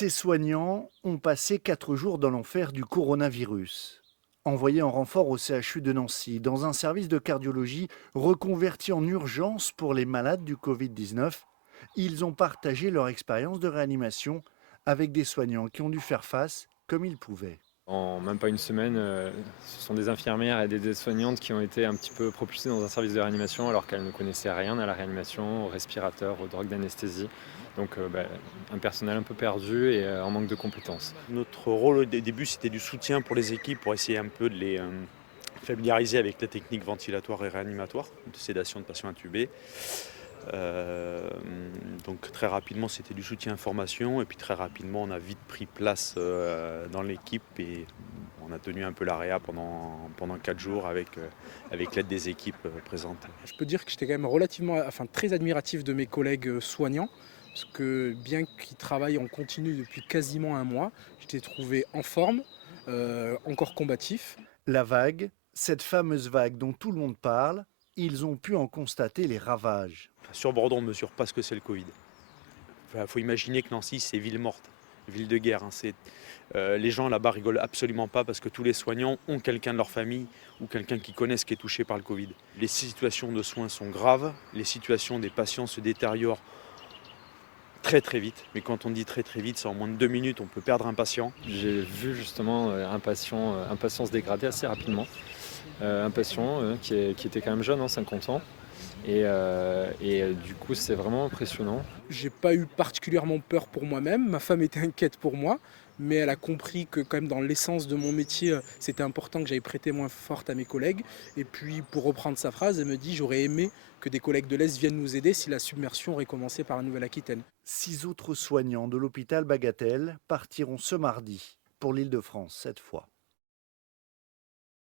Ces soignants ont passé 4 jours dans l'enfer du coronavirus. Envoyés en renfort au CHU de Nancy, dans un service de cardiologie reconverti en urgence pour les malades du Covid-19, ils ont partagé leur expérience de réanimation avec des soignants qui ont dû faire face comme ils pouvaient. En même pas une semaine, ce sont des infirmières et des aides-soignantes qui ont été un petit peu propulsées dans un service de réanimation alors qu'elles ne connaissaient rien à la réanimation, au respirateur, aux drogues d'anesthésie. Donc un personnel un peu perdu et en manque de compétences. Notre rôle au début, c'était du soutien pour les équipes, pour essayer un peu de les familiariser avec la technique ventilatoire et réanimatoire, de sédation de patients intubés. Euh, donc très rapidement, c'était du soutien information, et puis très rapidement, on a vite pris place dans l'équipe et on a tenu un peu la réa pendant 4 jours avec l'aide des équipes présentes. Je peux dire que j'étais quand même relativement, très admiratif de mes collègues soignants, parce que bien qu'ils travaillent en continu depuis quasiment un mois, j'étais trouvé en forme, encore combatif. La vague, cette fameuse vague dont tout le monde parle, ils ont pu en constater les ravages. Sur Bordeaux, on ne mesure pas ce que c'est le Covid. Il faut imaginer que Nancy, c'est ville morte, ville de guerre. Les gens là-bas rigolent absolument pas parce que tous les soignants ont quelqu'un de leur famille ou quelqu'un qu'ils connaissent qui est touché par le Covid. Les situations de soins sont graves, les situations des patients se détériorent très très vite. Mais quand on dit très très vite, c'est en moins de 2 minutes, on peut perdre un patient. J'ai vu justement un patient se dégrader assez rapidement. Un patient qui était quand même jeune, 50 ans. Du coup, c'est vraiment impressionnant. J'ai pas eu particulièrement peur pour moi-même, ma femme était inquiète pour moi, mais elle a compris que quand même dans l'essence de mon métier, c'était important que j'aille prêter moins forte à mes collègues. Et puis pour reprendre sa phrase, elle me dit j'aurais aimé que des collègues de l'Est viennent nous aider si la submersion aurait commencé par la Nouvelle-Aquitaine. 6 autres soignants de l'hôpital Bagatelle partiront ce mardi pour l'Île-de-France cette fois.